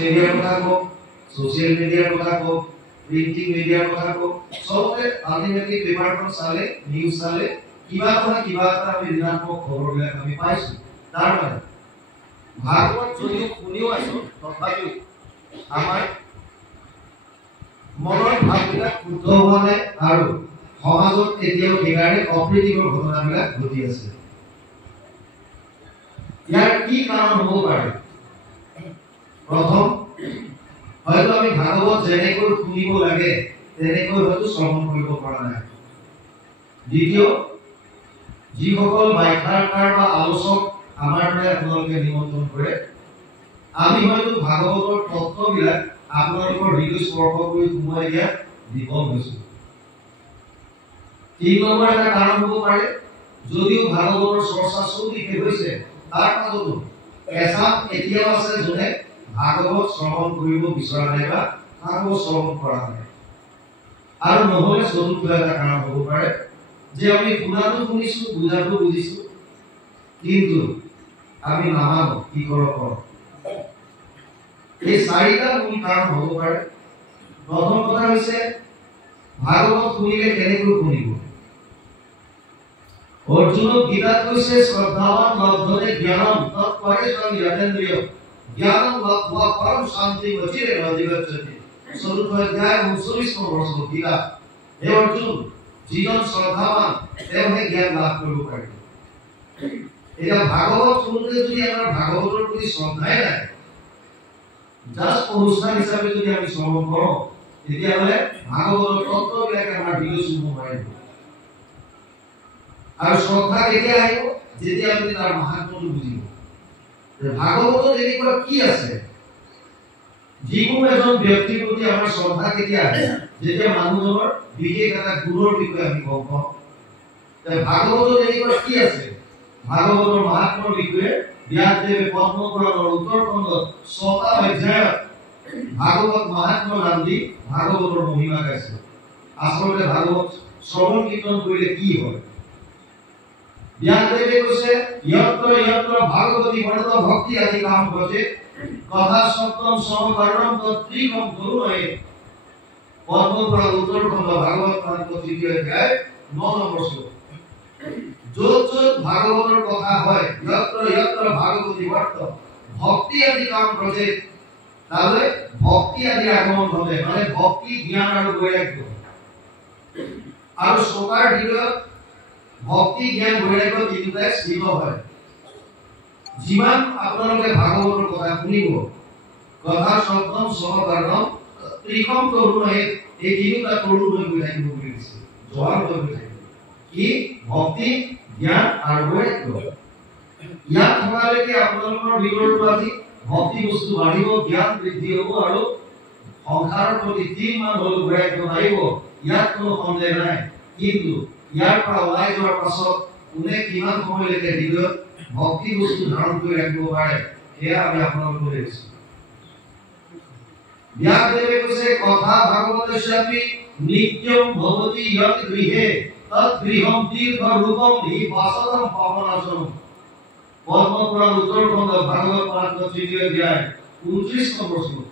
মিডিয়াৰ কথা কওক, সোশ্যাল মিডিয়াৰ কথা কওক, প্ৰিন্টিং মিডিয়াৰ কথা কওক, সবতে আলটিমেটলি পেপাৰখন চালে, নিউজ চালে কিবা এটা আমি ঋণাত্মক খবৰবিলাক আমি পাইছো। তাৰ মানে ভাগৱত যদিও শুনিও আছো, তথাপিও আমাৰ মনৰ ভাৱবিলাক শুদ্ধ হোৱা নাই আৰু সমাজত এতিয়াও সেইকাৰণে অপ্ৰীতিকৰ ঘটনাবিলাক ঘটি আছে। ইয়াৰ কি কাৰণ হ'ব পাৰে? প্ৰথম, হয়তো আমি ভাগৱত যেনেকৈ শুনিব লাগে তেনেকৈ হয়তো শ্ৰৱণ কৰিব পৰা নাই। দ্বিতীয়, যিসকল ব্যাখ্যাকাৰ বা আলোচক আমাৰ পৰা আপোনালোকে নিমন্ত্ৰণ কৰে, আমি হয়তো ভাগৱতৰ তত্ত্ববিলাক আপোনালোকৰ হৃদয় স্পৰ্শ কৰি সোমোৱাই দিয়াত বিফল হৈছো। ৩ নম্বৰ এটা কাৰণ হ'ব পাৰে, যদিও ভাগৱতৰ চৰ্চা চৌদিশে হৈছে, তাৰ মাজতো এচাম এতিয়াও আছে যোনে ভাগৱত শ্ৰৱণ কৰিব বিচৰা নাই বা ভাগৱত শ্ৰৱণ কৰা নাই। আৰু নহ'লে চতুৰ্থ এটা কাৰণ হ'ব পাৰে যে আমি শুনাটো শুনিছো, বুজাটো বুজিছো, কিন্তু আমি নামানো, কি কৰক। এই 4টা মূল কাৰণ হ'ব পাৰে। প্ৰথম কথা হৈছে ভাগৱত শুনিলে কেনেকৈ শুনিব? অৰ্জুনক গীতাত কৈছে শ্ৰদ্ধাৱান লব্ধতে জ্ঞানম তৎপৰেষাং যতেন্দ্ৰিয় জ্ঞানম লব্ধ্বা পৰম শান্তি অচিৰে অধিগচ্ছতি। ৪ৰ্থ অধ্যায় ৩৯ নম্বৰ শ্লোক গীতা। হে অৰ্জুন, যিজন শ্ৰদ্ধাৱান তেওঁহে জ্ঞান লাভ কৰিব পাৰিব। এতিয়া ভাগৱত শুনোতে যদি আমাৰ ভাগৱতৰ প্ৰতি শ্ৰদ্ধাই নাই, জাষ্ট অনুষ্ঠান হিচাপে যদি আমি শ্ৰৱণ কৰোঁ, তেতিয়াহ'লে ভাগৱতৰ তত্ত্ববিলাকে আমাৰ হৃদয় চুব নোৱাৰিব। আৰু শ্ৰদ্ধা কেতিয়া আহিব? যেতিয়া আমি তাৰ মাহাত্ম্যটো বুজিব। ভাগৱতত এনেকুৱা কি আছে? যিকোনো এজন ব্যক্তিৰ প্ৰতি আমাৰ শ্ৰদ্ধা কেতিয়া আহে? যেতিয়া মানুহজনৰ বিশেষ এটা গুণৰ বিষয়ে আমি গম পাওঁ। ভাগৱতত এনেকুৱা কি আছে? ভাগৱতৰ মাহাত্ম্যৰ বিষয়ে ব্যাসদেৱে পদ্মপুৰাণৰ উত্তৰখণ্ডত ৬টা অধ্যায়ত ভাগৱত মাহাত্ম্য নাম দি ভাগৱতৰ মহিমা গাইছে। আচলতে ভাগৱত শ্ৰৱণ কীৰ্তন কৰিলে কি হয়? ব্যাসদেৱে কৈছে যত্ৰ যত্ৰ ভাগৱতী বৰ্ণত ভক্তি আদি কাম কৰে কথা সপ্তম সমকৰণম তত্ত্বিকম গুৰুয়ে। পদ্মপুৰাণ উত্তৰখণ্ড ভাগৱত মাহাত্ম্য ৩য় অধ্যায় ৯ নম্বৰ শ্লোক। য'ত য'ত ভাগৱতৰ কথা হয়, যত্ৰ যত্ৰ ভাগৱতী বৰ্ত ভক্তি আদি কাম কৰে, তাহলে ভক্তি আদি আগমন ঘটে, মানে ভক্তি, জ্ঞান আৰু বৈৰাগ্য। আৰু শ্ৰোতাৰ হৃদয়ত ভক্তি, জ্ঞান, বৈৰাগ্য তিনিটাই স্থিৰ হয়। যিমান আপোনালোকে ভাগৱতৰ কথা শুনিব, কথা সপ্তম সমকৰণম ত্ৰিকম তৰুণে, এই তিনিটা তৰুণ হৈ গৈ থাকিব বুলি দিছে, জোৱাৰ হৈ গৈ থাকিব। কি? ভক্তি, জ্ঞান আৰু বৈৰাগ্য। ইয়াত থকালৈকে আপোনালোকৰ হৃদয়ৰ প্ৰতি ভক্তি বস্তু বাঢ়িব, জ্ঞান বৃদ্ধি হ'ব আৰু সংসাৰৰ প্ৰতি তিনিমান হ'ল বৈৰাগ্য আহিব। ইয়াত কোনো সন্দেহ নাই। কিন্তু ইয়াৰ পৰা ওলাই যোৱাৰ পাছত কোনে কিমান সময়লৈকে হৃদয়ত ভক্তি বস্তু ধাৰণ কৰি ৰাখিব পাৰে, সেয়া আমি আপোনালোকক দেখিছো। ব্যাসদেৱে কৈছে কথা ভাগৱতস্যাপি নিত্যম ভৱতি যৎ গৃহে তৎ গৃহম তীৰ্থ ৰূপম হি বাসদম পাবনাশনম। পদ্মপুৰাণ উত্তৰখণ্ড ভাগৱত মাহাত্ম্য ৩য় অধ্যায় ২৯ নম্বৰ শ্লোক।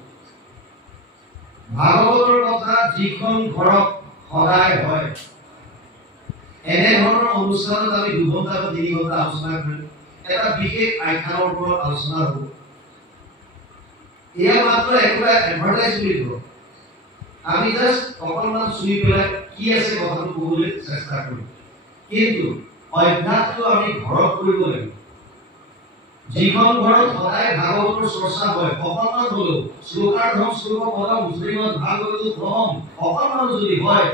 ভাগৱতৰ কথা যিখন ঘৰত সদায় হয়, এনেধৰণৰ অনুষ্ঠানত আমি ২ ঘণ্টা বা ৩ ঘণ্টা আলোচনা কৰিম, এটা বিশেষ আখ্যানৰ ওপৰত আলোচনা হ'ব। এয়া মাত্ৰ একোটা এডভাৰটাইজ বুলি কব। আমি জাষ্ট অকণমান চুই পেলাই কি আছে কথাটো ক'বলৈ চেষ্টা কৰিম, কিন্তু অভ্যাসটো আমি ঘৰত কৰিব লাগিব। যিখন ঘৰত সদায় ভাগৱতৰ চৰ্চা হয়, অকণমান হ'লেও শ্লোকাৰ্ধম শ্লোক পদম শ্ৰীমদ ভাগৱতম অকণমান যদি হয়,